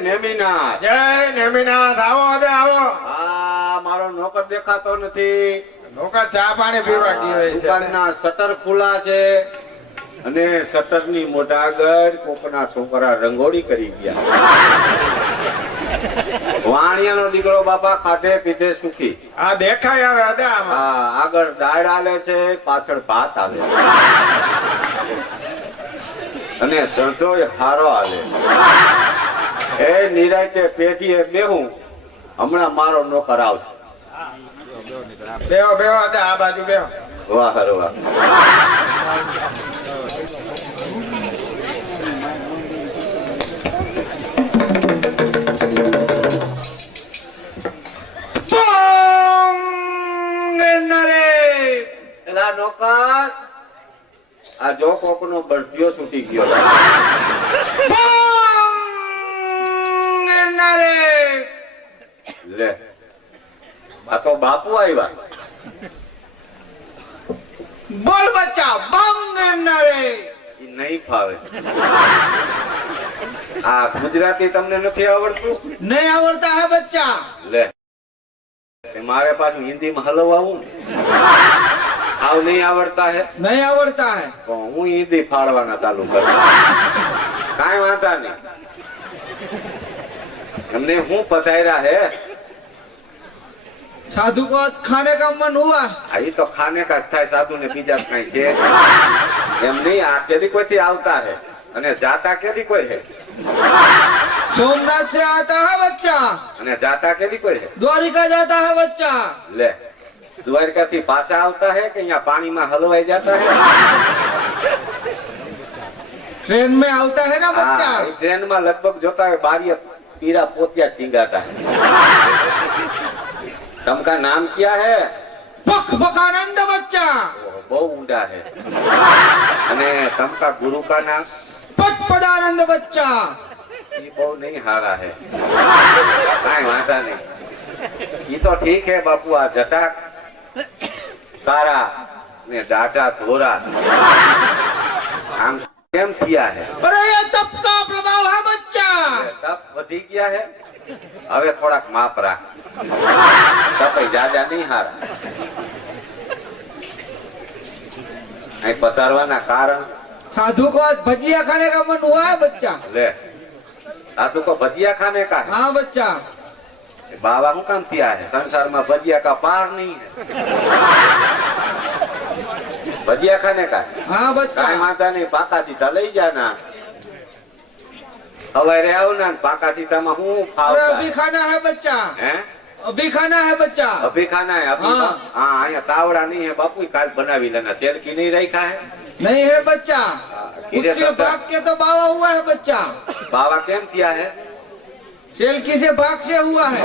नेमिनाथ જય નેમિનાથ આવો હવે આવો मारो नौकर देखातो નથી નોકર ચા પાણી પીવા ગયો છે દુકાનના શટર ખુલ્લા છે અને શટરની મોટા આગળ કોકના છોકરા રંગોળી કરી ગયા વાણિયાનો દીકરો બાપા ખાધે પીધે સુખી આ દેખાય હવે અદામાં હા આગળ દાળ આલે છે પાછળ ભાત આલે અને ધંધોય હારો આલે એ નિરાયતે પેટીએ બેહું હમણાં મારો નોકર આવશે બેહો બેહો અદા આ બાજુ બેહો વાહ વાહ એલા નોકર આ જો કોકનો બળદિયો છૂટી ગયો લે આ તો બાપુ આવ્યા બોલ બચ્ચા બંગનારે ઈ નહીં ફાવે આ ગુજરાતી તમને નથી આવડતું નહીં આવડતા હે બચ્ચા લે મારે પાછું હિન્દીમાં હલવાવું આવ નહીં આવડતા હે નહીં આવડતા હે તો હું હિન્દી ફાડવાના ચાલુ કરું કાંઈ વાંધા નહીં એમને હું પધાર્યા હે साधु को खाने का मन हुआ आई तो खाने का થાય સાધુ ને બીજા કઈ છે એમ નહીં આ કેદી કોઈથી આવતા હે અને જાતા કેદી કોઈ હે सोमनाथ से आता है बच्चा અને જાતા કેદી કોઈ હે द्वारिका जाता है बच्चा લે દ્વારકા થી પાછા આવતા હે કે અહીંયા પાણીમાં હલવાઈ જતા હે ट्रेन में आता है ना बच्चा ट्रेन में लगभग जोता है बारी पीरा पोतिया टींगाता है तमका नाम क्या है पख पखानंद बच्चा बहु ऊंडा है अने तमका गुरु का नाम पटपदानंद बच्चा ये बहु नहीं हारा है काई वांधा नहीं ये तो ठीक है बापू आ जटा कारा ने डाटा धोरा आम केम किया है अरे ये तप का प्रभाव है बच्चा तप वधी गया है હવે થોડાક માપ રાખ તપે જાજા નહીં હારા અહીં પધારવાના કારણ साधु को आज भजिया खाने का मन हुआ है बच्चा ले साधु को भजिया खाने का है हाँ बच्चा बाबा हूँ काम किया है संसार में भजिया का पार नहीं है भजिया खाने का है हाँ बच्चा काई माता नहीं पाका सीता ले जाना हवारे आओ ना पाका सीता में हूँ अरे फावता अभी खाना है बच्चा है अभी खाना है बच्चा अभी खाना है अभी हाँ। हाँ यहाँ तावड़ा नहीं है बापू काल बनावी लेना तेल की नहीं रखा है नहीं है बच्चा कीड़े उससे सब- भाग के तो बावा हुआ है बच्चा बाबा केम किया है सेल्की से भाग से हुआ है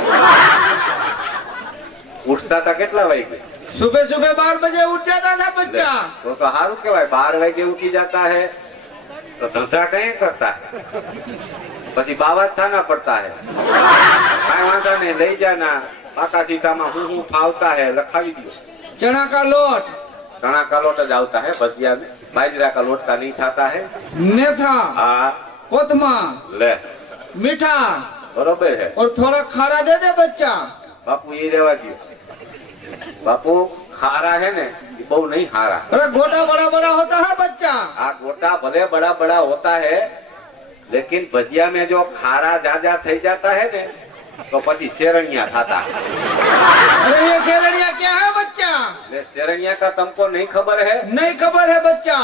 उठता था कितना वागे सुबह सुबह 12 बजे उठ जाता था बच्चा तो हारू के भाई 12 वागे उठी जाता है तो धंधा कहीं करता है પછી બાવા થાના પડતા है કાઈ વાંધા નહીં લઈ જાના પાકા સીતામાં હું ફાવતા है લખાવી દો चना का लोट चना का लोट ज आवता है भजिया में बाजरा का लोट का नहीं खाता है मेथा हाँ कोतमा ले मीठा बरोबर है और थोड़ा खारा दे दे बच्चा बापू ये रेवा दियो बापू खारा है ने बहु नहीं हारा अरे गोटा बड़ा बड़ा होता है बच्चा आ गोटा भले बड़ा बड़ा होता है लेकिन भजिया में जो खारा ज्यादा थई जाता है ने तो पसी शेरनिया खाता है अरे ये केरड़िया क्या है बच्चा ले शेरनिया का तुमको नहीं खबर है नहीं खबर है बच्चा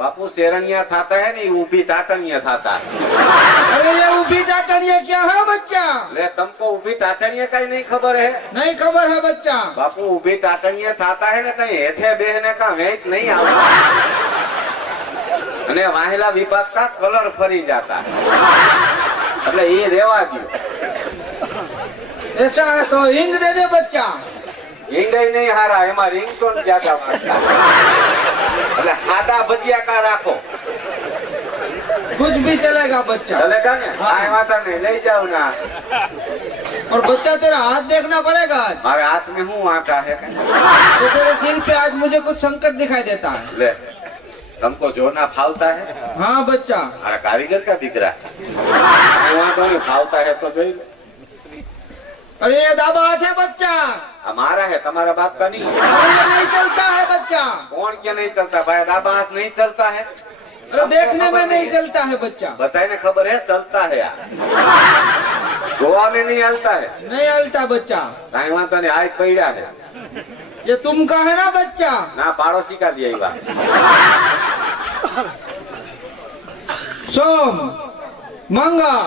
बापू शेरनिया खाता है नहीं ऊबी टाटनिया खाता है अरे ये उभी टाटनिया क्या है बच्चा ले तुमको ऊबी टाटनिया का ही नहीं खबर है नहीं खबर है बच्चा बापू ऊबी टाटनिया खाता है ना कहीं हेठे बेहने का वेच नहीं आता અને વાહેલા વિભાગ का कलर फरी जाता है એટલે એ રેવા દો ऐसा है तो हिंग दे दे बच्चा हिंग ही नहीं हारा एमा रिंगटोन ज्यादा मारता એટલે સાદા ભજીયા કા રાખો कुछ भी चलेगा बच्चा चलेगा ने કાઈ વાંધો નહીં લઈ જાવ ના और बच्चा तेरा हाथ देखना पड़ेगा आज મારે હાથ में હું आटा है तो तेरे सिर पे आज मुझे कुछ संकट दिखाई देता है ले तुमको जोना फावता है हाँ बच्चा मारा कारीगर का दिख रहा है तो नहीं फावता है तो जोई लो। अरे ये दाबाज है बच्चा, हमारा है, तुम्हारा बाप का नहीं है। अरे ये नहीं चलता है बच्चा, कौन क्या नहीं चलता भाई? डाबा हाथ नहीं चलता है। अरे देखने में नहीं चलता है बच्चा, बताए ना, खबर है चलता है यार। गोवा में नहीं हलता है। नहीं हलता बच्चा। काई वहां तो नहीं, आज पड़ा है ये तुमका है ना बच्चा? ना, पड़ोसी का दिया ये बात। सोम, मंगल,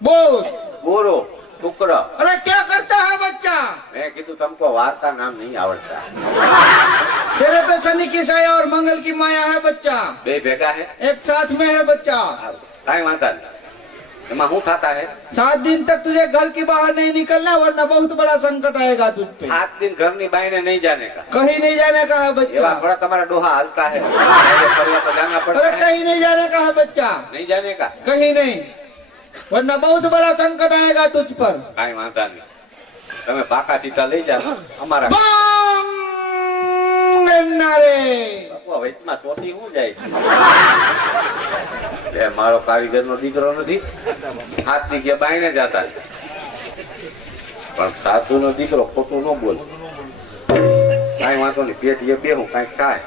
बुध। बोरो शुक्र। अरे क्या करता है बच्चा? मैं कीधु तुमको वार्ता नाम नहीं आवड़ता। तेरे पे शनि की साया और मंगल की माया है बच्चा, बे भेगा है। एक साथ में है बच्चा। काई वाता नहीं, एમાં શું થતા है? 7 दिन तक तुझे घर की बाहर नहीं निकलना, वरना बहुत बड़ा संकट आएगा तुझ पे। 7 दिन घर ની બાઈને नहीं जाने का। कहीं नहीं जाने का है बच्चा। एवा थोड़ा तुम्हारा डोहा हलता है, परिवार को जाना पड़ता अरे है। कहीं नहीं जाने का है बच्चा, नहीं जाने का। कहीं नहीं, वरना बहुत बड़ा संकट आएगा तुझ पर। काई वाता नहीं, તમે પાકા સીટા લઈ જાઓ અમારા। बम! नारे! બાપુ વચમાં ચોટી હું જાય છે? એ મારો કારીગરનો દીકરો નથી, હાથની કે બાઈને જતા છે. પણ સાધુનો દીકરો ખોટું ન બોલ. કાંઈ વાંધો નહીં, પેટ એ બેહું કાંઈક થાય.